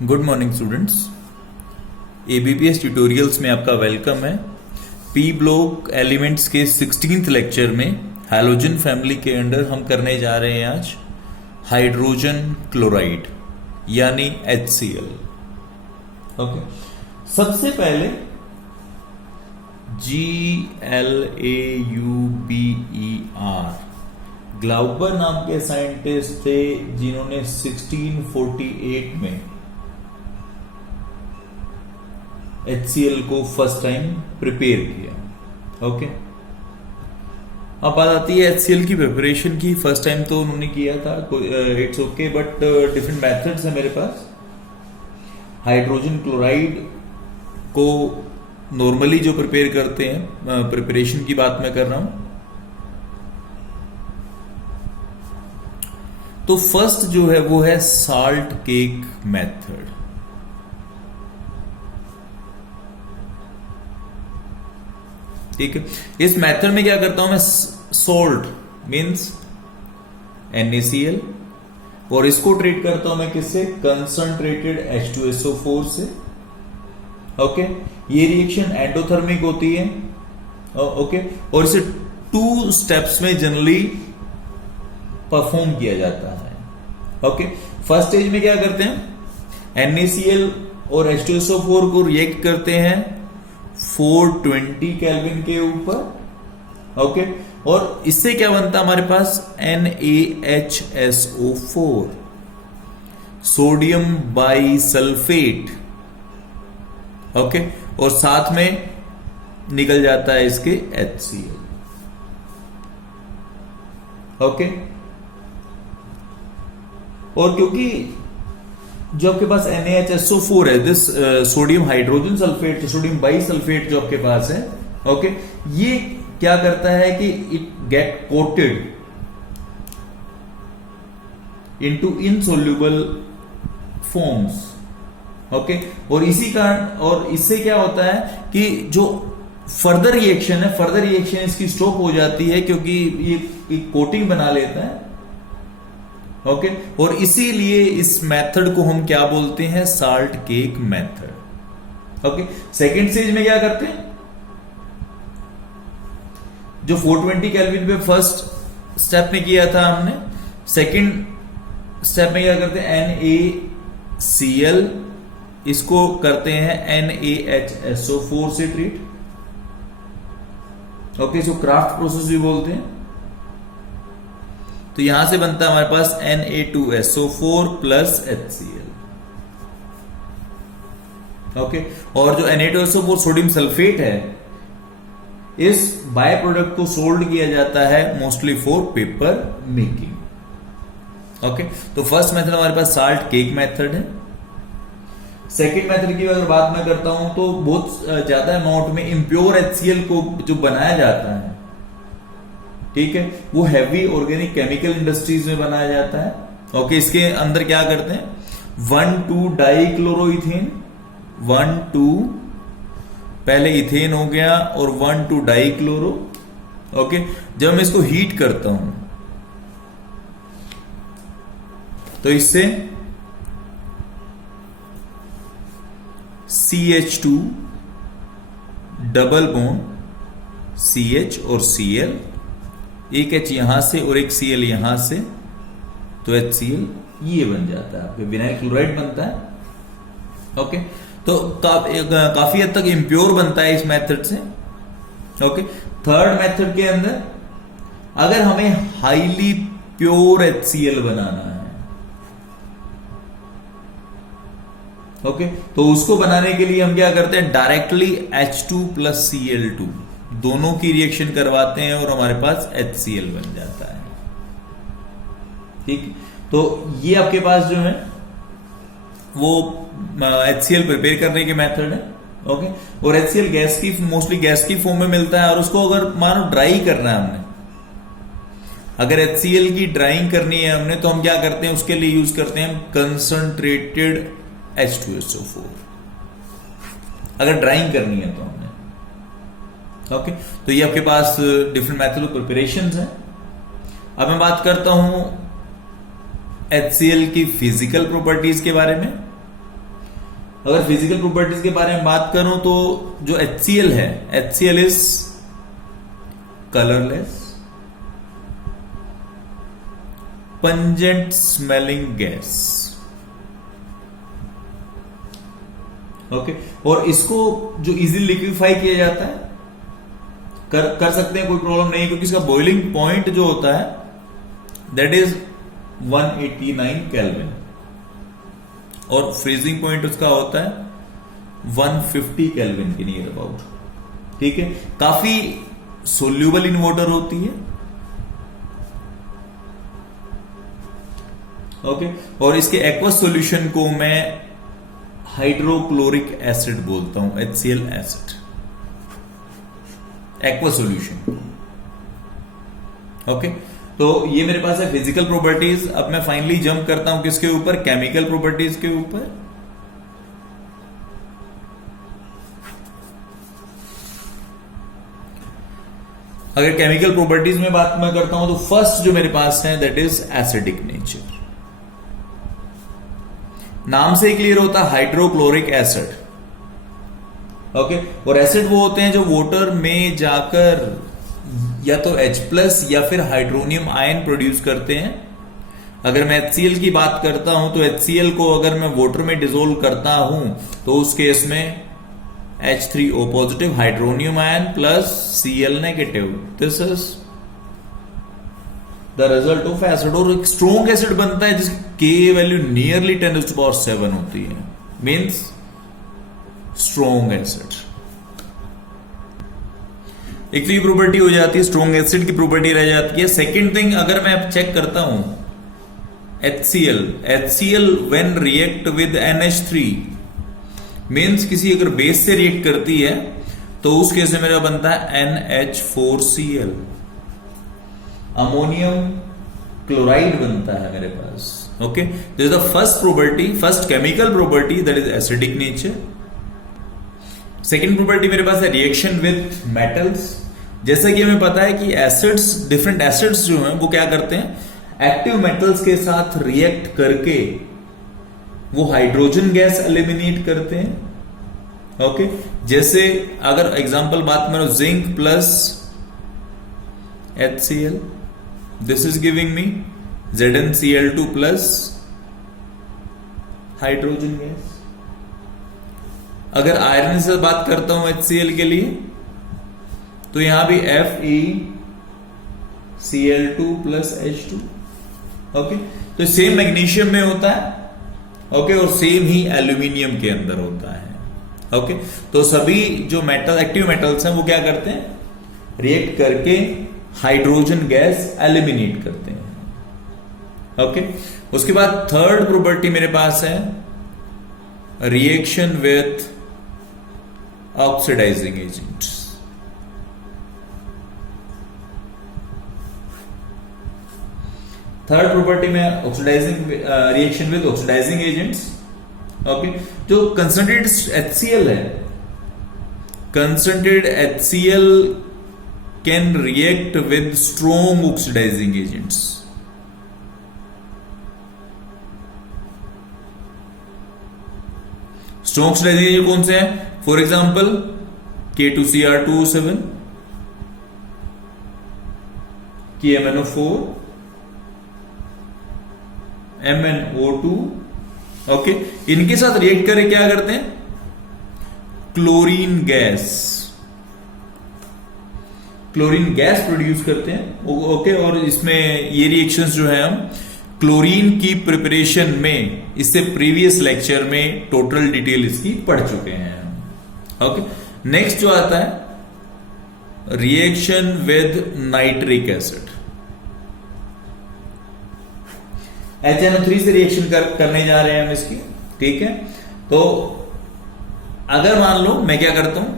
Good morning students. ABPS tutorials में आपका welcome है। पी ब्लॉक एलिमेंट्स के 16th लेक्चर में हैलोजन फैमिली के अंडर हम करने जा रहे हैं आज हाइड्रोजन क्लोराइड यानी HCl। ओके, सबसे पहले GLAUBER ग्लाउबर नाम के साइंटिस्ट थे जिन्होंने 1648 में HCl को फर्स्ट टाइम प्रिपेयर किया। ओके, अब बात आती है HCl की प्रिपरेशन की। फर्स्ट टाइम तो उन्होंने किया था, it's okay, but different methods है मेरे पास। हाइड्रोजन क्लोराइड को नॉर्मली जो प्रिपेयर करते हैं, प्रिपरेशन की बात मैं कर रहा हूं, तो फर्स्ट जो है वो है साल्ट केक मेथड। ठीक है, इस मेथड में क्या करता हूं मैं, सॉल्ट मींस NaCl और इसको ट्रीट करता हूं मैं किससे, कंसंट्रेटेड H2SO4 से। ओके, ये रिएक्शन एंडोथर्मिक होती है। ओके, और इसे 2 स्टेप्स में जनरली परफॉर्म किया जाता है। ओके, फर्स्ट स्टेज में क्या करते हैं, NaCl और H2SO4 को रिएक्ट करते हैं 420 केल्विन के ऊपर। ओके, और इससे क्या बनता है हमारे पास, NaHSO4 सोडियम बाइसल्फेट। ओके, और साथ में निकल जाता है इसके HCl। ओके, और क्योंकि जो आपके पास NaHSO4 है, this sodium hydrogen sulphate, sodium bisulphate जो आपके पास है, ओके, ये क्या करता है कि it get coated into insoluble forms. Okay, और इसी कारण, और इससे क्या होता है कि जो फर्दर रिएक्शन है, फर्दर रिएक्शन इसकी स्टॉप हो जाती है क्योंकि ये कोटिंग बना लेता है। ओके, और इसीलिए इस मेथड को हम क्या बोलते हैं, salt cake method. Okay, second stage में क्या करते हैं, जो 420 केल्विन पे फर्स्ट स्टेप में किया था हमने, सेकेंड स्टेप में क्या करते हैं, NaCl इसको करते हैं NaHSO4 से ट्रीट। ओके, इसको क्राफ्ट प्रोसेस भी बोलते हैं। तो यहां से बनता है हमारे पास Na2SO4 प्लस HCl। ओके, और जो Na2SO4 सोडियम सल्फेट है, इस बाय प्रोडक्ट को सोल्ड किया जाता है mostly for paper making. Okay, तो फर्स्ट मेथड हमारे पास साल्ट केक मेथड है। सेकेंड मेथड की अगर बात मैं करता हूं तो बहुत ज्यादा अमाउंट में इम्प्योर HCl को जो बनाया जाता है, ठीक है, वो हैवी ऑर्गेनिक केमिकल इंडस्ट्रीज में बनाया जाता है। ओके, इसके अंदर क्या करते हैं, 1,2-डाइक्लोरोइथेन, 1,2 पहले इथेन हो गया और 1,2-डाइक्लोरो। ओके, जब मैं इसको हीट करता हूं तो इससे CH2 डबल बॉन्ड CH और Cl, एक H यहां से और एक Cl यहां से, तो HCl ये बन जाता है, विनाइल क्लोराइड बनता है। ओके, तो काफी हद तक इम्प्योर बनता है इस मेथड से। ओके, थर्ड मेथड के अंदर अगर हमें हाईली प्योर HCl बनाना है, ओके, तो उसको बनाने के लिए हम क्या करते हैं, डायरेक्टली H2 प्लस Cl2 दोनों की रिएक्शन करवाते हैं और हमारे पास HCl बन जाता है। ठीक, तो ये आपके पास जो है वो HCl प्रिपेयर करने के मेथड है। ओके, और HCl गैस की, मोस्टली गैस की फॉर्म में मिलता है, और उसको अगर मानो ड्राई करना है हमने, अगर HCl की ड्राइंग करनी है हमने, तो हम क्या करते हैं, उसके लिए यूज करते हैं कंसंट्रेटेड H2SO4, अगर ड्राइंग करनी है तो हमने। ओके, तो ये आपके पास डिफरेंट मेथड ऑफ प्रिपरेशंस हैं। अब मैं बात करता हूं HCl की फिजिकल प्रॉपर्टीज के बारे में। अगर फिजिकल प्रॉपर्टीज के बारे में बात करूं तो जो HCl है, HCl is colourless, pungent smelling gas. Okay, और इसको जो इजीली लिक्विफाई किया जाता है कर सकते हैं, कोई प्रॉब्लम नहीं है, क्योंकि इसका बॉइलिंग पॉइंट जो होता है दैट इज 189 केल्विन और फ्रीजिंग पॉइंट उसका होता है 150 केल्विन के नियर अबाउट। ठीक है, काफी सोल्यूबल इन वाटर होती है। ओके, और इसके एक्वस सॉल्यूशन को मैं हाइड्रोक्लोरिक एसिड बोलता हूं, HCl acid, aqua solution. Okay, तो ये मेरे पास है फिजिकल प्रॉपर्टीज। अब मैं फाइनली जंप करता हूं किसके ऊपर, केमिकल प्रॉपर्टीज के ऊपर। अगर केमिकल प्रॉपर्टीज में बात मैं करता हूं तो फर्स्ट जो मेरे पास है दैट इज एसिडिक नेचर। नाम से ही क्लियर होता है हाइड्रोक्लोरिक एसिड। ओके, और एसिड वो होते हैं जो वाटर में जाकर या तो H+ या फिर हाइड्रोनियम आयन प्रोड्यूस करते हैं। अगर मैं HCl की बात करता हूं तो HCl को अगर मैं वाटर में डिसोल्व करता हूं तो उस केस में H3O positive hydronium ion plus Cl negative, this is the result of acid. और एक स्ट्रॉन्ग एसिड बनता है जिसकी Ka वैल्यू नियरली 10⁻⁷ होती है, मीन्स स्ट्रॉन्ग एसिड। एक तो ये प्रॉपर्टी हो जाती है, स्ट्रॉन्ग एसिड की प्रॉपर्टी रह जाती है। सेकेंड थिंग, अगर मैं अब चेक करता हूं HCl when react with NH3 means किसी अगर बेस से रिएक्ट करती है तो उस केस में मेरा बनता है NH4Cl, अमोनियम क्लोराइड बनता है मेरे पास। Okay, this is the first property, first chemical property that is acidic nature. Second property मेरे पास है रिएक्शन विद मेटल्स। जैसा कि हमें पता है कि एसिड्स, डिफरेंट एसिड्स जो हैं वो क्या करते हैं, एक्टिव मेटल्स के साथ रिएक्ट करके वो हाइड्रोजन गैस एलिमिनेट करते हैं। ओके, जैसे अगर एग्जांपल बात करो zinc plus HCl, this is giving me ZnCl2 plus hydrogen gas. अगर आयरन से बात करता हूं HCl के लिए तो यहां भी FeCl2 प्लस H2। ओके, तो सेम मैग्नीशियम में होता है। ओके, और सेम ही एल्यूमिनियम के अंदर होता है। ओके, तो सभी जो मेटल, एक्टिव मेटल्स हैं वो क्या करते हैं, रिएक्ट करके हाइड्रोजन गैस एलिमिनेट करते हैं। ओके, उसके बाद थर्ड प्रॉपर्टी मेरे पास है reaction with oxidising agents. Third property में oxidising reaction with oxidising agents. Okay, जो कंसंट्रेटेड HCl है, concentrated HCl can react with strong oxidising agents. Strong oxidising agent कौन से हैं, for example K2Cr2O7, KMnO4, MnO2। Okay, इनके साथ react करके क्या करते हैं, क्लोरीन गैस प्रोड्यूस करते हैं। ओके, और इसमें ये रिएक्शंस जो है हम क्लोरीन की प्रिपरेशन में इससे प्रीवियस लेक्चर में टोटल डिटेल इसकी पढ़ चुके हैं। ओके, नेक्स्ट जो आता है reaction with nitric acid. HNO3 से रिएक्शन करने जा रहे हैं हम इसकी। ठीक है, तो अगर मान लो मैं क्या करता हूं,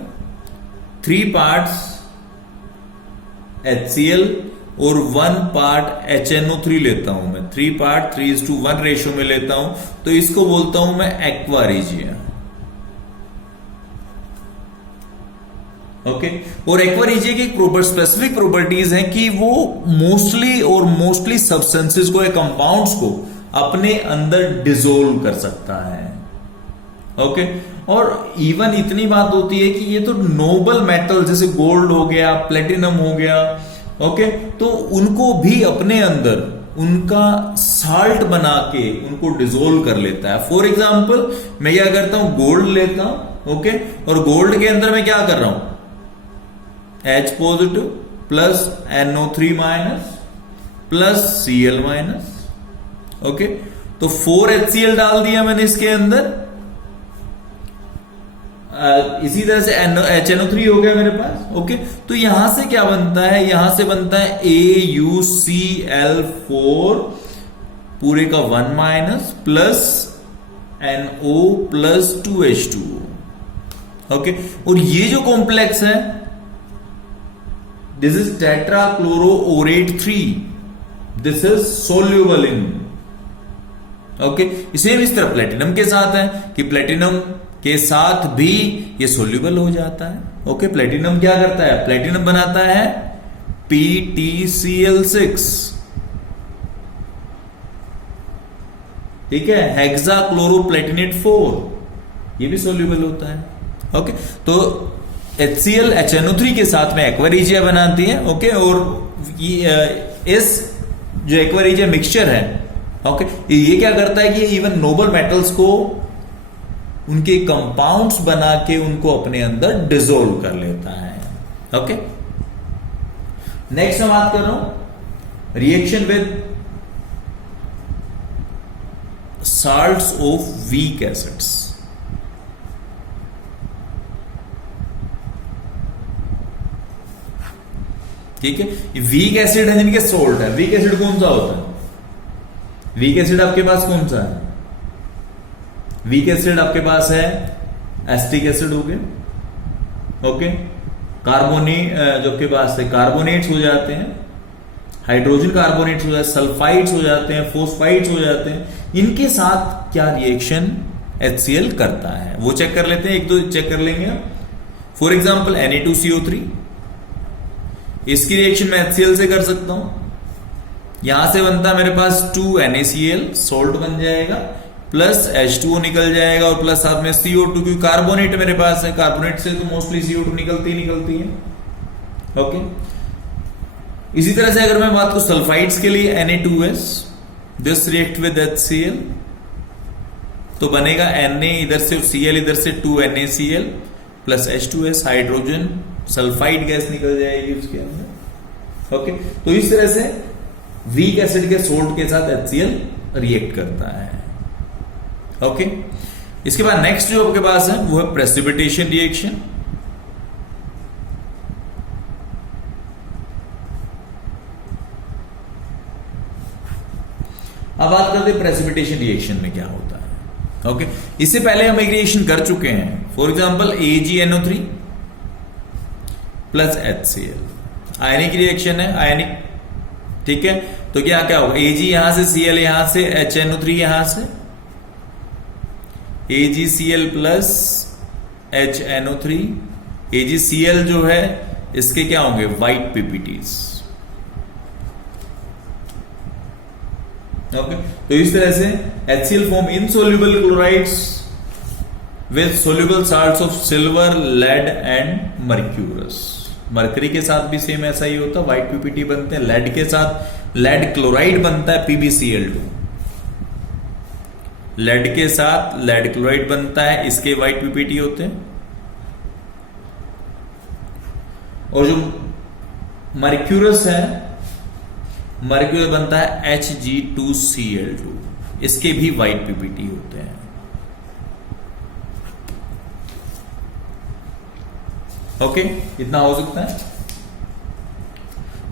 3 पार्ट्स HCl और 1 पार्ट HNO3 लेता हूं मैं, 3 पार्ट 3:1 रेशियो में लेता हूं, तो इसको बोलता हूं मैं एक्वा रीजिया। ओके, और एक्वा रीजिया की स्पेसिफिक प्रॉपर्टीज हैं कि वो मोस्टली सब्सटेंसेस को या कंपाउंड्स को अपने अंदर डिसोल्व कर सकता है। ओके। और इवन इतनी बात होती है कि ये तो नोबल मेटल जैसे गोल्ड हो गया, प्लेटिनम हो गया, ओके, तो उनको भी अपने अंदर उनका साल्ट बना के उनको डिसोल्व कर लेता है। फॉर एग्जाम्पल मैं क्या करता हूं, गोल्ड लेता हूं, ओके, और गोल्ड के अंदर मैं क्या कर रहा हूं, H positive plus NO3 minus plus Cl minus, okay, तो 4HCl डाल दिया मैंने इसके अंदर। इसी तरह से HNO3 हो गया मेरे पास, ओके। तो यहां से क्या बनता है, यहां से बनता है AuCl4 पूरे का 1 minus plus NO plus 2H2O, okay. और ये जो कॉम्प्लेक्स है, this is tetrachloroaurate 3, this is soluble in, okay. Same इस तरह प्लेटिनम के साथ है कि प्लेटिनम के साथ भी ये सोल्यूबल हो जाता है, ओके। प्लेटिनम क्या करता है, प्लेटिनम बनाता है PtCl6, ठीक है, हेक्साक्लोरोप्लेटिनेट 4, ये भी सोल्यूबल होता है, ओके। तो HCl HNO3 के साथ में एक्वा बनाती है, ओके। और इस जो एक्वा मिक्सचर है, ओके, ये क्या करता है कि इवन नोबल मेटल्स को उनके कंपाउंड्स बना के उनको अपने अंदर डिसोल्व कर लेता है, ओके। नेक्स्ट मैं बात कर रहा हूं reaction with salts of weak acids. ठीक है, वीक एसिड है जिनके सोल्ट है। वीक एसिड कौन सा होता है, वीक एसिड आपके पास कौन सा है, वीक एसिड आपके पास है एसिटिक एसिड हो गया, ओके। कार्बोनेट जो आपके पास है कार्बोनेट्स हो जाते हैं, हाइड्रोजन कार्बोनेट्स हो जाते हैं, सल्फाइड्स हो जाते हैं, फोस्फाइड्स हो जाते हैं। इनके साथ क्या रिएक्शन HCl करता है वो चेक कर लेते हैं, एक दो चेक कर लेंगे। फॉर एग्जाम्पल Na2CO3, इसकी रिएक्शन मैं HCl से कर सकता हूं। यहां से बनता है मेरे पास 2NaCl, सोल्ट बन जाएगा, प्लस H2O निकल जाएगा और प्लस साथ में CO2, क्योंकि कार्बोनेट मेरे पास है, कार्बोनेट से तो मोस्टली CO2 निकलती है, ओके। इसी तरह से अगर मैं बात करूं सल्फाइड्स के लिए Na2S, this react with HCl, तो बनेगा Na इधर से Cl इधर से 2NaCl plus H2S, hydrogen sulphide gas निकल जाएगी उसके अंदर, ओके। तो इस तरह से वीक एसिड के सोल्ट के साथ HCl रिएक्ट करता है, ओके। इसके बाद नेक्स्ट जो आपके पास है वो है प्रेसिपिटेशन रिएक्शन। अब बात करते हैं प्रेसिपिटेशन रिएक्शन में क्या होता है, ओके। इससे पहले हम एक रिएक्शन कर चुके हैं, for example AgNO3 plus HCl, ionic reaction है, आयनिक, ठीक है। तो क्या क्या होगा, Ag यहां से, Cl यहां से, HNO3 यहां से, AgCl प्लस HNO3, AgCl जो है इसके क्या होंगे, व्हाइट पीपीटीज, ओके। तो इस तरह से HCl form insoluble chlorides with soluble salts of silver, lead and mercurous. Mercury के साथ भी सेम ऐसा ही होता है, व्हाइट पीपीटी बनते हैं। लेड के साथ लेड क्लोराइड बनता है PbCl2, लेड के साथ लेड क्लोराइड बनता है, इसके व्हाइट पीपीटी होते हैं। और जो मर्क्यूरस है, मर्क्यूरस बनता है Hg2Cl2, इसके भी व्हाइट पीपीटी होते हैं, ओके। इतना हो सकता है।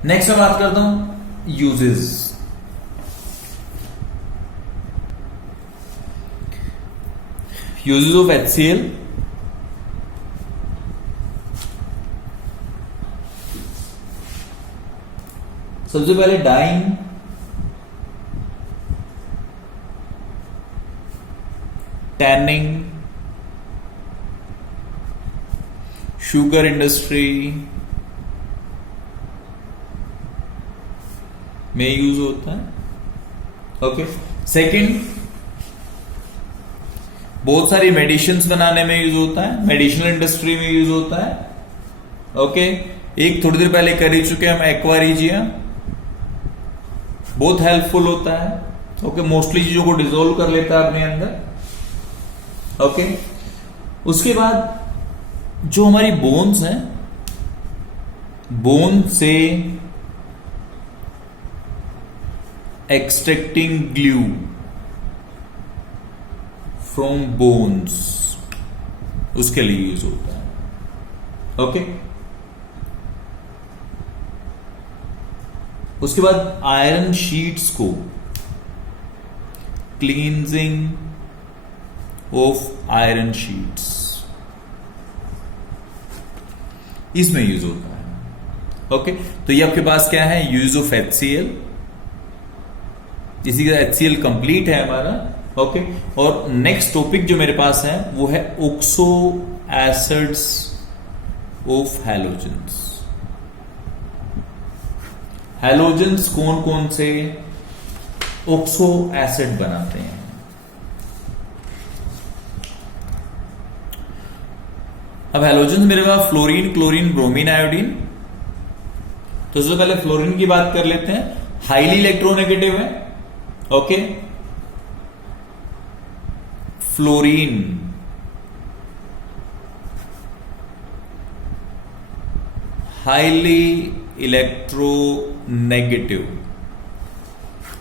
नेक्स्ट मैं बात करता हूं यूजेस। यूजेस ऑफ HCl, सबसे पहले डाइंग, टैनिंग, शुगर इंडस्ट्री में यूज होता है, ओके। सेकंड, बहुत सारी मेडिसिन बनाने में यूज होता है, मेडिसिनल इंडस्ट्री में यूज होता है। ओके, एक थोड़ी देर पहले कर ही चुके हम एक्वा रीजिया, बहुत हेल्पफुल होता है। ओके, मोस्टली चीजों को डिसॉल्व कर लेता है अपने अंदर। ओके, उसके बाद जो हमारी बोन्स हैं, बोन से एक्सट्रैक्टिंग ग्लू फ्रॉम बोन्स, उसके लिए यूज होता है। ओके, उसके बाद आयरन शीट्स को क्लींजिंग ऑफ आयरन शीट्स, इसमें यूज होता है। ओके, तो ये आपके पास क्या है, यूज ऑफ HCl। इसी का HCl कंप्लीट है हमारा। ओके, और नेक्स्ट टॉपिक जो मेरे पास है वो है oxo acids of halogens. Halogens कौन कौन से ऑक्सो एसिड बनाते हैं। अब हैलोजेंस मेरे पास फ्लोरीन, क्लोरीन, ब्रोमीन, आयोडीन। तो सबसे पहले फ्लोरीन की बात कर लेते हैं, हाईली इलेक्ट्रोनेगेटिव है। Okay, fluorine highly electronegative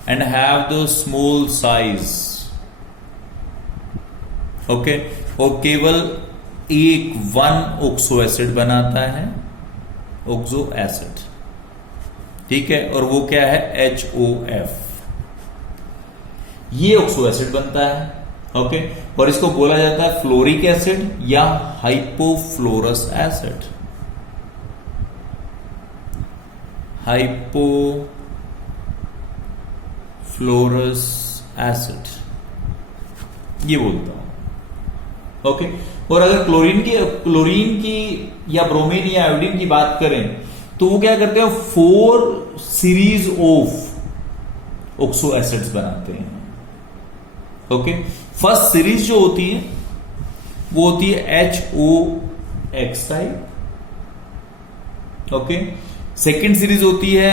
and have the small size। Okay, और केवल वन ऑक्सो एसिड बनाता है, ऑक्सो एसिड। ठीक है, और वो क्या है, HOF। ये ऑक्सो एसिड बनता है। ओके, और इसको बोला जाता है फ्लोरिक एसिड या हाइपोफ्लोरस एसिड। हाइपोफ्लोरस एसिड ये बोलता हूं। ओके, और अगर क्लोरीन की या ब्रोमीन या आयोडीन की बात करें तो वो क्या करते हैं, 4 सीरीज ऑफ ऑक्सो एसिड्स बनाते हैं। ओके, फर्स्ट सीरीज जो होती है वो होती है HOX type. Okay, second series होती है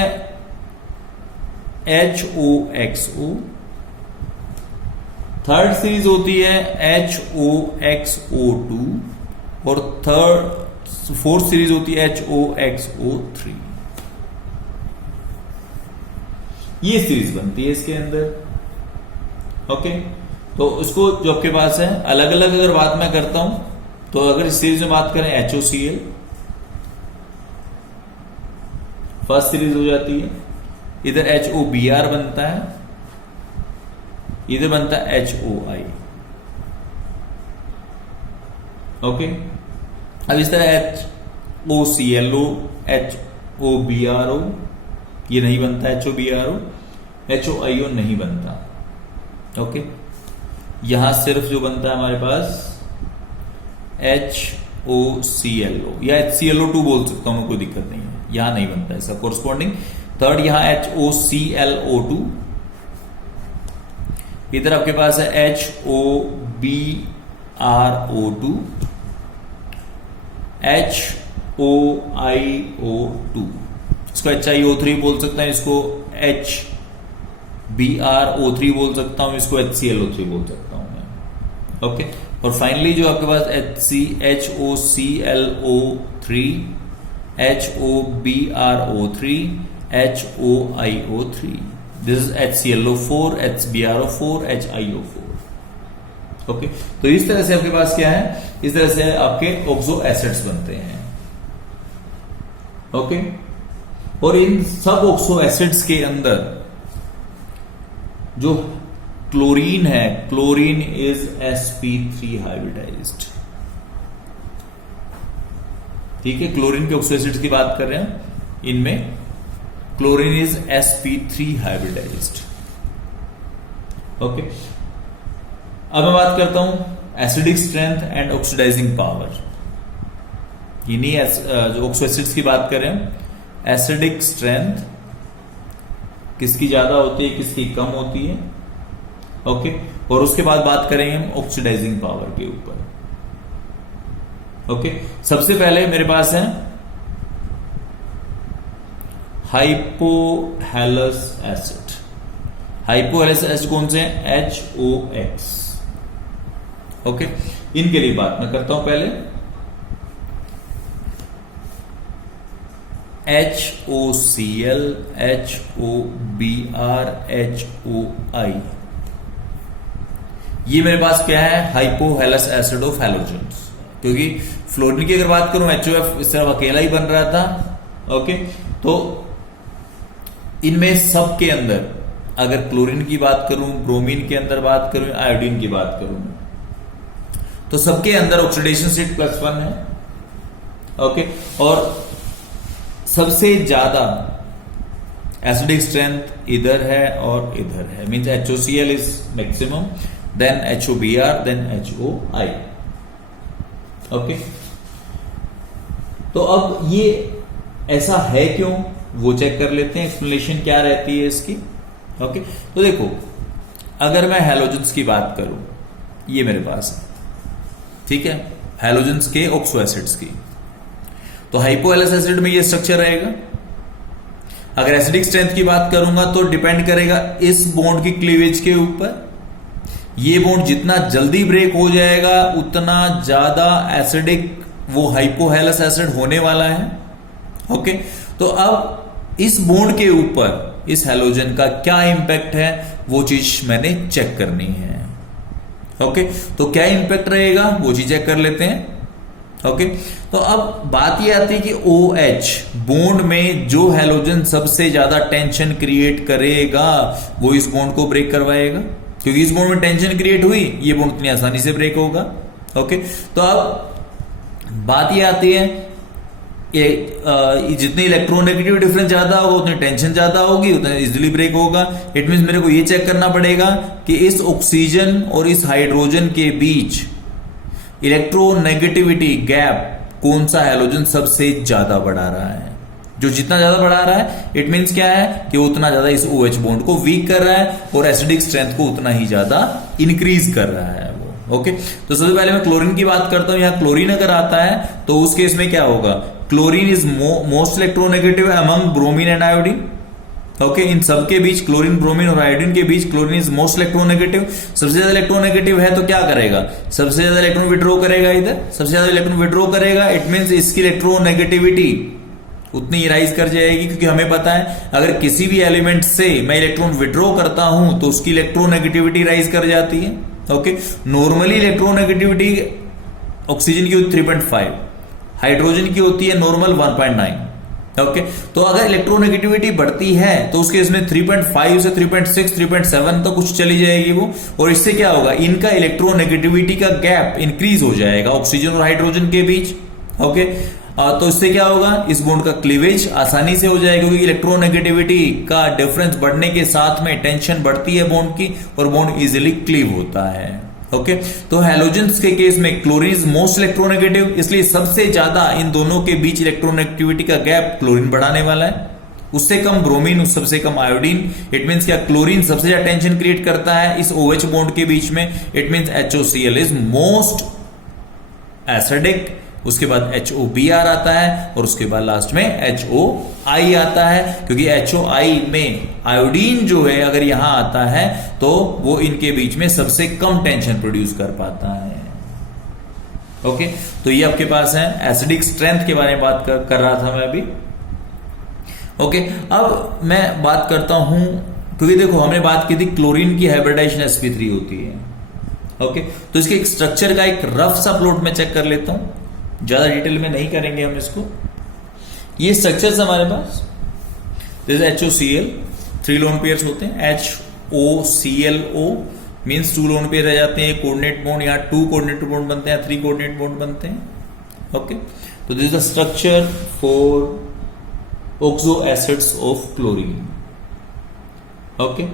HOXO, थर्ड सीरीज होती है HOXO2 और फोर्थ सीरीज होती है HOXO3। ये सीरीज बनती है इसके अंदर। ओके, तो इसको जो आपके पास है अलग अलग अगर बात मैं करता हूं तो अगर इस सीरीज में बात करें HOCl फर्स्ट सीरीज हो जाती है, इधर HOBr बनता है, इधर बनता है HOI। ओके, अब इस तरह HOClO, HOBrO ये नहीं बनता, HOBrO, HOIO नहीं बनता। ओके, यहां सिर्फ जो बनता है हमारे पास HOClO या HClO2 बोल सकता हूं, कोई दिक्कत नहीं है, यहां नहीं बनता इसका कोरस्पॉन्डिंग। थर्ड यहां HOClO2, इधर आपके पास है HOBrO2, HOIO2, इसको HIO3 बोल सकते हैं, इसको HBrO3 बोल सकता हूं, इसको HClO3 बोल सकता हूं मैं। ओके, और फाइनली जो आपके पास HOClO3, HOBrO3, HOIO3, this is HClO4, HBrO4, HIO4। Okay, तो इस तरह से आपके पास क्या है, इस तरह से आपके ऑक्सो एसिड्स बनते हैं। ओके, और इन सब ऑक्सो एसिड्स के अंदर जो क्लोरीन है, क्लोरीन इज sp3 हाइब्रिडाइज्ड। ठीक है, क्लोरीन के ऑक्सो एसिड्स की बात कर रहे हैं, इनमें chlorine is sp3 hybridised. Okay, अब मैं बात करता हूं acidic strength and oxidising power. इन्हीं जो ऑक्सो एसिड्स की बात कर रहे हैं, एसिडिक स्ट्रेंथ किसकी ज्यादा होती है, किसकी कम होती है। ओके, और उसके बाद बात करेंगे हम ऑक्सीडाइजिंग पावर के ऊपर। ओके, सबसे पहले मेरे पास है हाइपोहैलस एसिड। हाइपोहैलस एसिड कौन से हैं? HOX। ओके, इनके लिए बात मैं करता हूं पहले। HOCl, HOBr, HOI, ये मेरे पास क्या है? हाइपोहैलस एसिड ऑफ हैलोजेंस। क्योंकि फ्लोरीन की अगर बात करूं HOF इस तरफ अकेला ही बन रहा था। ओके, तो इनमें सब के अंदर अगर क्लोरीन की बात करूं, ब्रोमीन के अंदर बात करूं, आयोडीन की बात करूं, तो सबके अंदर ऑक्सीडेशन स्टेट +1 है। ओके, और सबसे ज्यादा एसिडिक स्ट्रेंथ इधर है और इधर है, means HOCl is maximum, then HOBr, then HOI। Okay, तो अब ये ऐसा है क्यों, वो चेक कर लेते हैं, एक्सप्लेनेशन क्या रहती है इसकी। ओके, तो देखो, अगर मैं हैलोजेंस की बात करूं, ये मेरे पास है, ठीक है, हैलोजेंस के ऑक्सो एसिड्स की, तो हाइपोहैलस एसिड में ये स्ट्रक्चर रहेगा। अगर एसिडिक स्ट्रेंथ की बात करूंगा तो डिपेंड करेगा इस बॉन्ड की क्लीवेज के ऊपर। ये बॉन्ड जितना जल्दी ब्रेक हो जाएगा उतना ज्यादा एसिडिक वो हाइपोहैलस एसिड होने वाला है। ओके, तो अब इस बॉन्ड के ऊपर इस हैलोजन का क्या इंपैक्ट है वो चीज मैंने चेक करनी है। ओके, तो क्या इंपैक्ट रहेगा वो चीज चेक कर लेते हैं। ओके, तो अब बात ये आती है कि OH बॉन्ड में जो हैलोजन सबसे ज्यादा टेंशन क्रिएट करेगा वो इस बॉन्ड को ब्रेक करवाएगा, क्योंकि इस बॉन्ड में टेंशन क्रिएट हुई, ये बॉन्ड इतनी आसानी से ब्रेक होगा। ओके, तो अब बात ये आती है जितनी इलेक्ट्रोनेगेटिव डिफरेंस ज्यादा होगा उतनी टेंशन ज्यादा होगी, उतना इजीली ब्रेक होगा। इट मींस मेरे को ये चेक करना पड़ेगा कि इस ऑक्सीजन और इस हाइड्रोजन के बीच इलेक्ट्रोनेगेटिविटी गैप कौन सा हैलोजन सबसे ज्यादा बढ़ा रहा है। जो जितना ज्यादा बढ़ा रहा है इट मींस क्या है कि उतना ज्यादा इस OH बॉन्ड को वीक कर रहा है और एसिडिक स्ट्रेंथ को उतना ही ज्यादा इंक्रीज कर रहा है वो। ओके, तो सबसे पहले मैं क्लोरीन की बात करता हूं। यहां क्लोरीन अगर आता है तो उस केस में क्या होगा? Chlorine is most electronegative among bromine and iodine. Okay, इन सबके बीच क्लोरीन, ब्रोमीन और आयोडीन के बीच क्लोरीन इज मोस्ट इलेक्ट्रोनेगेटिव। सबसे ज्यादा इलेक्ट्रोनेगेटिव है तो क्या करेगा? सबसे ज्यादा इलेक्ट्रॉन विड्रॉ करेगा इधर, सबसे ज्यादा इलेक्ट्रॉन विड्रॉ करेगा, इट मींस इसकी इलेक्ट्रोनेगेटिविटी उतनी राइज कर जाएगी, क्योंकि हमें पता है अगर किसी भी एलिमेंट से मैं इलेक्ट्रॉन विड्रॉ करता हूं तो उसकी इलेक्ट्रोनेगेटिविटी राइज कर जाती है। ओके, नॉर्मली इलेक्ट्रोनेगेटिविटी ऑक्सीजन की 3.5, हाइड्रोजन की होती है नॉर्मल 1.9। ओके, तो अगर इलेक्ट्रोनेगेटिविटी बढ़ती है तो उसके इसमें 3.5 से 3.6, 3.7 तो कुछ चली जाएगी वो, और इससे क्या होगा? इनका इलेक्ट्रोनेगेटिविटी का गैप इंक्रीज हो जाएगा ऑक्सीजन और हाइड्रोजन के बीच। ओके, तो इससे क्या होगा? इस बॉन्ड का क्लीवेज आसानी से हो जाएगा, क्योंकि इलेक्ट्रोनेगेटिविटी का डिफरेंस बढ़ने के साथ में टेंशन बढ़ती है बॉन्ड की और बॉन्ड इजीली क्लीव होता है। ओके, तो हैलोजेंस के केस में क्लोरीन इज मोस्ट इलेक्ट्रोनेगेटिव, इसलिए सबसे ज्यादा इन दोनों के बीच इलेक्ट्रोनेगेटिविटी का गैप क्लोरीन बढ़ाने वाला है। उससे कम ब्रोमीन, उस सबसे कम आयोडीन। इट मींस क्या? क्लोरीन सबसे ज्यादा टेंशन क्रिएट करता है इस OH बॉन्ड के बीच में। It means HOCl is most acidic, उसके बाद HOBr आता है और उसके बाद लास्ट में HOI आता है, क्योंकि HOI में आयोडीन जो है अगर यहां आता है तो वो इनके बीच में सबसे कम टेंशन प्रोड्यूस कर पाता है। ओके, तो ये आपके पास है एसिडिक स्ट्रेंथ के बारे में बात कर रहा था मैं अभी। ओके, अब मैं बात करता हूं, क्योंकि देखो हमने बात की थी क्लोरीन की हाइब्रिडाइजेशन sp3 होती है। ओके, तो इसके एक स्ट्रक्चर का एक रफ सा प्लॉट में चेक कर लेता हूं, ज्यादा डिटेल में नहीं करेंगे हम इसको। ये स्ट्रक्चर्स हमारे पास, जैसे HOCl 3 लोन पेयर्स होते हैं, HOClO मींस 2 लोन पेयर रह जाते हैं, कोऑर्डिनेट बॉन्ड, यहाँ 2 कोऑर्डिनेट बॉन्ड बनते हैं, 3 कोऑर्डिनेट बॉन्ड बनते हैं। ओके, तो this is the structure for oxo acids of chlorine. Okay,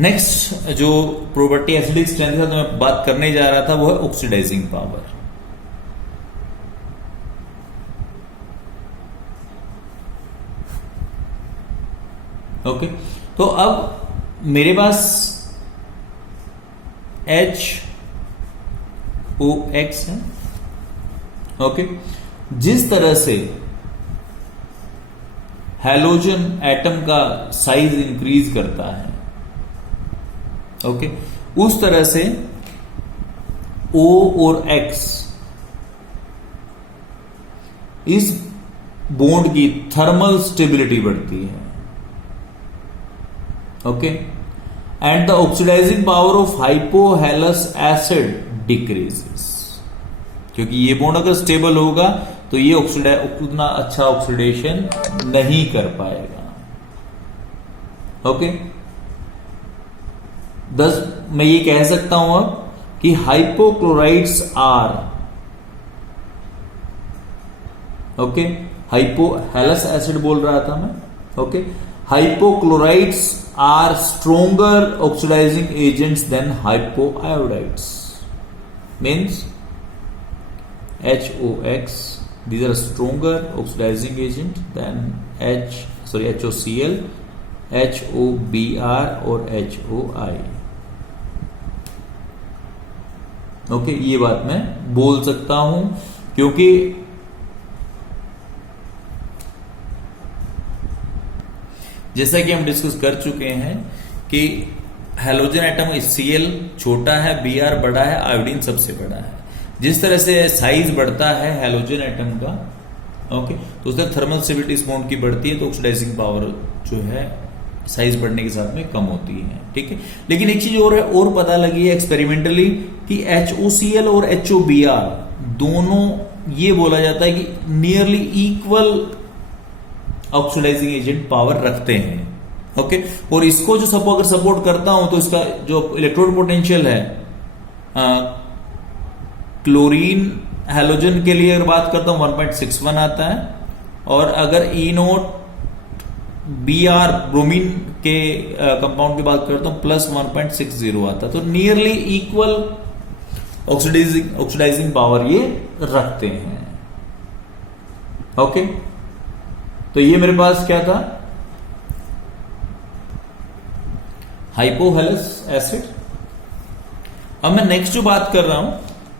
next जो प्रॉपर्टी एसिडिक स्ट्रेंथ का तो मैं बात करने जा रहा था वो है ऑक्सीडाइजिंग पावर। ओके, तो अब मेरे पास HOX है। ओके, जिस तरह से हैलोजन एटम का साइज इंक्रीज करता है, ओके, उस तरह से O और X इस बॉन्ड की थर्मल स्टेबिलिटी बढ़ती है। Okay, and the oxidising power of hypohalous acid decreases, क्योंकि ये बॉन्ड अगर स्टेबल होगा तो ये उतना अच्छा ऑक्सीडेशन नहीं कर पाएगा। ओके, दस मैं ये कह सकता हूं अब कि hypochlorides are, okay, hypohalous acid बोल रहा था मैं, ओके, hypochlorides are stronger oxidising agents than hypoiodides, means HOX, these are stronger oxidizing agent than HOCl, HOBr और HOI। ओके, ये बात मैं बोल सकता हूं क्योंकि जैसा कि हम डिस्कस कर चुके हैं कि हैलोजन एटम Cl छोटा है, Br बड़ा है, आयोडीन सबसे बड़ा है। जिस तरह से साइज बढ़ता है हैलोजन एटम का, ओके, तो उस तरह थर्मल स्टेबिलिटी इस बॉन्ड की बढ़ती है, तो ऑक्सीडाइजिंग पावर जो है साइज बढ़ने के साथ में कम होती है। ठीक है, लेकिन एक चीज और है, और पता लगी है एक्सपेरिमेंटली कि HOCl और HOBr दोनों ये बोला जाता है कि nearly equal oxidising agent power रखते हैं। ओके, और इसको जो अगर सपोर्ट करता हूं तो इसका जो इलेक्ट्रोड पोटेंशियल है, क्लोरीन हैलोजन के लिए अगर बात करता हूं 1.61 आता है, और अगर E0 Br ब्रोमीन के कंपाउंड की बात करता हूं प्लस 1.60 आता है। तो नियरली इक्वल ऑक्सीडाइजिंग पावर ये रखते हैं। ओके, तो ये मेरे पास क्या था, हाइपोहैलस एसिड। अब मैं नेक्स्ट जो बात कर रहा हूं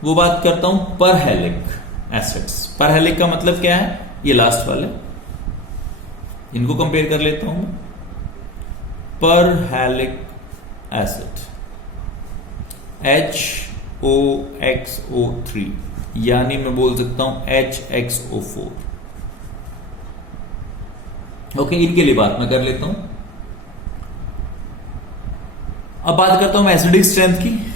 वो बात करता हूं परहैलिक एसिड्स। परहैलिक का मतलब क्या है, ये लास्ट वाले, इनको कंपेयर कर लेता हूं। परहैलिक एसिड HOXO3, यानी मैं बोल सकता हूं HXO4। ओके, इनके लिए बात मैं कर लेता हूं। अब बात करता हूं मैं एसिडिक स्ट्रेंथ की।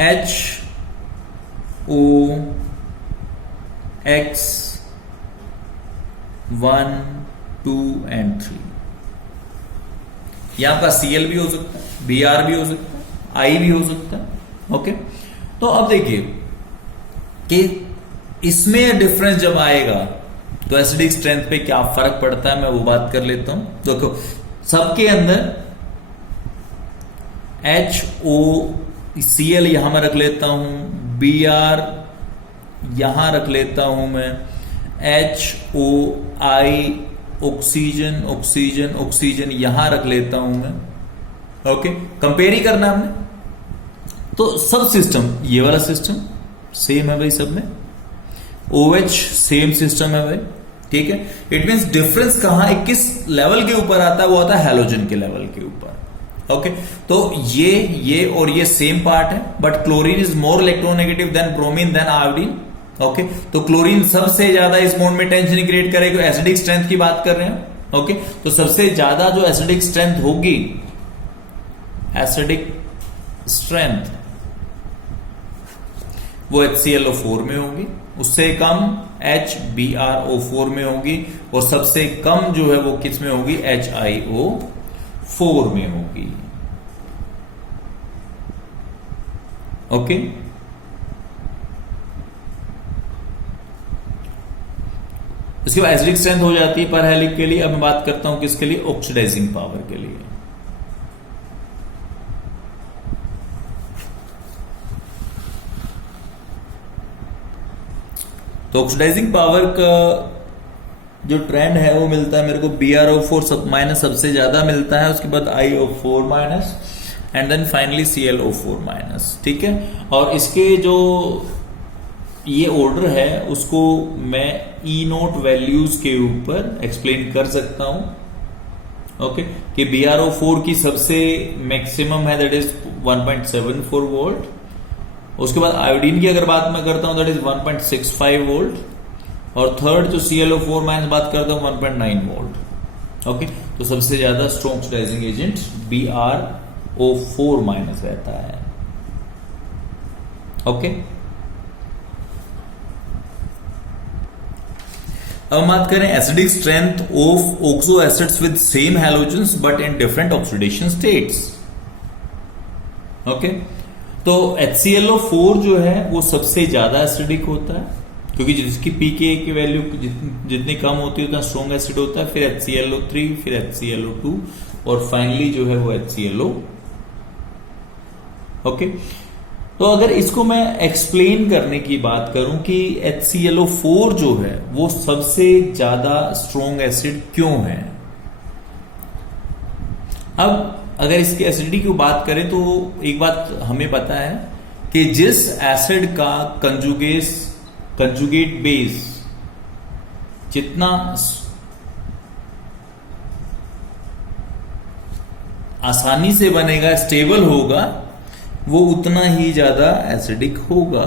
HOX1, 2 and 3। यहां का Cl भी हो सकता है, Br भी हो सकता है, I भी हो सकता है। ओके, तो अब देखिए कि इसमें डिफरेंस जब आएगा तो एसिडिक स्ट्रेंथ पे क्या फर्क पड़ता है, मैं वो बात कर लेता हूं। देखो, सबके अंदर HOCl यहां मैं रख लेता हूं, Br यहां रख लेता हूं मैं, HOI ऑक्सीजन ऑक्सीजन ऑक्सीजन यहां रख लेता हूं मैं। ओके, कंपेयर ही करना हमने, तो सब सिस्टम, ये वाला सिस्टम सेम है भाई सब में, OH सेम सिस्टम है भाई। ठीक है, इट मींस डिफरेंस कहां किस लेवल के ऊपर आता है, वो आता है हैलोजन के लेवल के ऊपर। ओके, तो ये और ये सेम पार्ट है, but chlorine is more electronegative than bromine than iodine. Okay, तो क्लोरीन सबसे ज्यादा इस बॉन्ड में टेंशन क्रिएट करेगा। एसिडिक स्ट्रेंथ की बात कर रहे हैं। ओके, तो सबसे ज्यादा जो एसिडिक स्ट्रेंथ होगी, एसिडिक स्ट्रेंथ वो HClO4 में होगी, उससे कम HBrO4 में होगी, और सबसे कम जो है वो किस में होगी, HiO4 में होगी। ओके, इसके बाद एसिडिक स्ट्रेंथ हो जाती है परहैलिक के लिए। अब मैं बात करता हूं किसके लिए, ऑक्सीडाइजिंग पावर के लिए। तो ऑक्सीडाइजिंग पावर का जो ट्रेंड है वो मिलता है मेरे को BrO4 माइनस सबसे ज्यादा मिलता है, उसके बाद IO4 minus and then finally ClO4 minus. ठीक है, और इसके जो ये ऑर्डर है उसको मैं ई नोट वैल्यूज के ऊपर एक्सप्लेन कर सकता हूं। ओके, कि BrO4 की सबसे मैक्सिमम है दैट इज 1.74 वोल्ट। उसके बाद आयोडीन की अगर बात मैं करता हूं दैट इज 1.65 वोल्ट, और थर्ड जो ClO4 माइनस बात करता हूं 1.9 वोल्ट। ओके, तो सबसे ज्यादा strong oxidising agent BrO4 minus रहता है। ओके, अब बात करें acidic strength of oxo acids with same halogens but in different oxidation states. Okay, तो HClO4 जो है वो सबसे ज्यादा एसिडिक होता है, क्योंकि जिसकी pKa की वैल्यू जितनी कम होती है उतना स्ट्रॉन्ग एसिड होता है, फिर HClO3, फिर HClO2 और फाइनली जो है वो HClO। ओके, तो अगर इसको मैं एक्सप्लेन करने की बात करूं कि HClO4 जो है वो सबसे ज्यादा स्ट्रॉन्ग एसिड क्यों है। अब अगर इसके एसिडिटी की बात करें तो एक बात हमें पता है कि जिस एसिड का कंजुगेट बेस जितना आसानी से बनेगा, स्टेबल होगा, वो उतना ही ज्यादा एसिडिक होगा।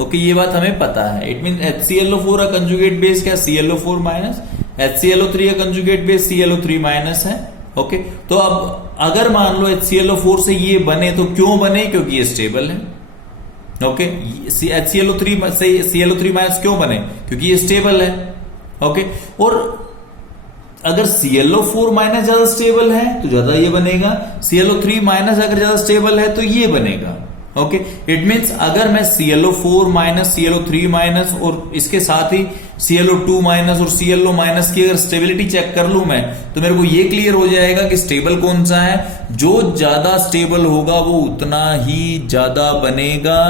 ओके, ये बात हमें पता है। इट मीन HClO4 का कंजुगेट बेस क्या ClO4 माइनस, HClO3 का कंजुगेट बेस ClO3 माइनस है। ओके, तो अब अगर मान लो HClO4 से ये बने तो क्यों बने, क्योंकि ये स्टेबल है। ओके, HClO3 से ClO3 माइनस क्यों बने, क्योंकि ये स्टेबल है। ओके, और अगर ClO4 माइनस ज्यादा स्टेबल है तो ज्यादा ये बनेगा, ClO3 माइनस अगर ज्यादा स्टेबल है तो ये बनेगा। ओके, इट मीन्स अगर मैं ClO4 माइनस ClO3 माइनस और इसके साथ ही ClO2 माइनस और ClO माइनस की अगर स्टेबिलिटी चेक कर लूं मैं, तो मेरे को ये क्लियर हो जाएगा कि स्टेबल कौन सा है। जो ज्यादा स्टेबल होगा वो उतना ही ज्यादा बनेगा,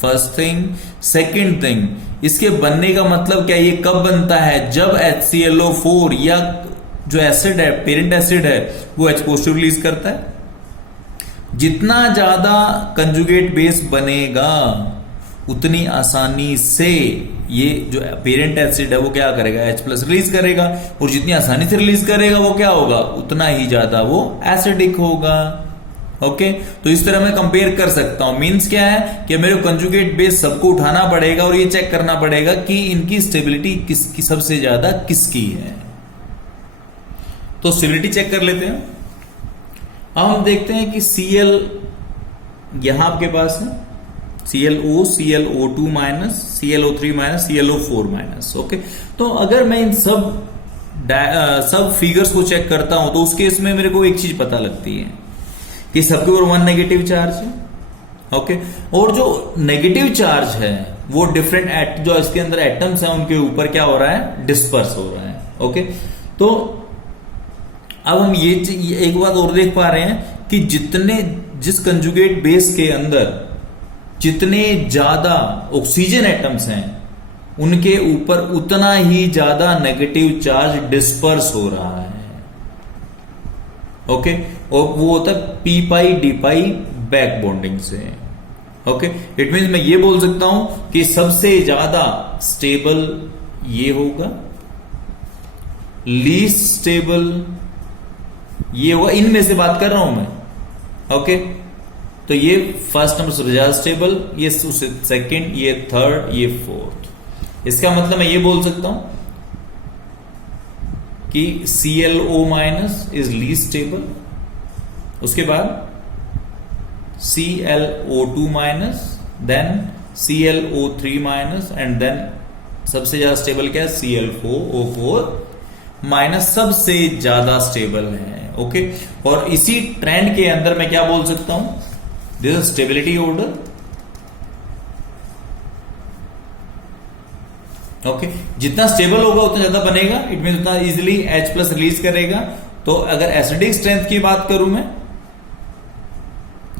फर्स्ट थिंग। सेकेंड थिंग, इसके बनने का मतलब क्या, ये कब बनता है, जब HClO4 या जो एसिड है, पेरेंट एसिड है, वो H पॉजिटिव रिलीज करता है। जितना ज्यादा कंजुगेट बेस बनेगा उतनी आसानी से ये जो पेरेंट एसिड है वो क्या करेगा, H प्लस रिलीज करेगा, और जितनी आसानी से रिलीज करेगा वो क्या होगा, उतना ही ज्यादा वो एसिडिक होगा। ओके, तो इस तरह मैं कंपेयर कर सकता हूं। मींस क्या है कि मेरे कंजुगेट बेस सबको उठाना पड़ेगा और ये चेक करना पड़ेगा कि इनकी स्टेबिलिटी किसकी सबसे ज्यादा किसकी है। तो स्टेबिलिटी चेक कर लेते हैं। अब हम देखते हैं कि Cl यहां आपके पास है ClO, ClO2 minus, ClO3 minus, ClO4 minus. Okay, तो अगर मैं इन सब फिगर्स को चेक करता हूं तो उस केस में मेरे को एक चीज पता लगती है कि सबके ऊपर 1 नेगेटिव चार्ज है। ओके, और जो नेगेटिव चार्ज है वो डिफरेंट जो इसके अंदर एटम्स हैं उनके ऊपर क्या हो रहा है, डिस्पर्स हो रहा है। ओके, तो अब हम ये एक बात और देख पा रहे हैं कि जिस कंजुगेट बेस के अंदर जितने ज्यादा ऑक्सीजन एटम्स हैं उनके ऊपर उतना ही ज्यादा नेगेटिव चार्ज डिस्पर्स हो रहा है। ओके, और वो होता है पी पाई डी पाई बैक बॉन्डिंग से। ओके, इट मीन मैं ये बोल सकता हूं कि सबसे ज्यादा स्टेबल ये होगा, लीस्ट स्टेबल ये होगा। इनमें से बात कर रहा हूं मैं। ओके, तो ये फर्स्ट नंबर सबसे ज्यादा स्टेबल, ये सेकंड, ये थर्ड, ये फोर्थ। इसका मतलब मैं ये बोल सकता हूं कि ClO minus is least stable, उसके बाद ClO2 minus, then ClO3 minus, and then सबसे ज्यादा स्टेबल क्या है, ClO4 माइनस सबसे ज्यादा स्टेबल है। ओके, और इसी ट्रेंड के अंदर मैं क्या बोल सकता हूं, this is stability order. Okay, जितना स्टेबल होगा उतना ज्यादा बनेगा, इट मीन उतना इजिली H प्लस रिलीज करेगा। तो अगर एसिडिक स्ट्रेंथ की बात करूं मैं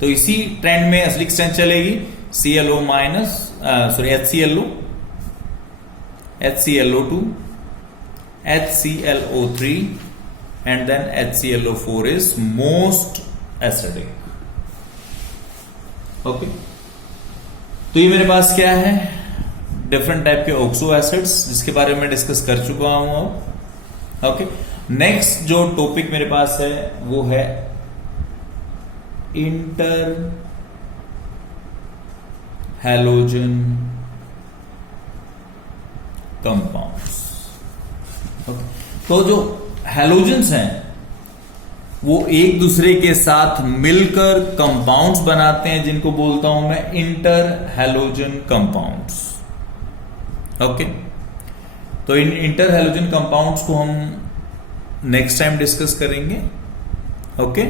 तो इसी ट्रेंड में एसिडिक स्ट्रेंथ चलेगी, ClO minus, HClO, HClO2, HClO3 and then HClO4 is most acidic. Okay, तो ये मेरे पास क्या है, डिफरेंट टाइप के ऑक्सो एसिड्स जिसके बारे में डिस्कस कर चुका हूं अब. ओके, नेक्स्ट जो टॉपिक मेरे पास है वो है इंटर हैलोजन कंपाउंड्स. ओके, तो जो हैलोजेंस हैं वो एक दूसरे के साथ मिलकर कंपाउंड्स बनाते हैं जिनको बोलता हूं मैं इंटर हैलोजन कंपाउंड्स. ओके, तो इन इंटर हैलोजन कंपाउंड्स को हम नेक्स्ट टाइम डिस्कस करेंगे. ओके.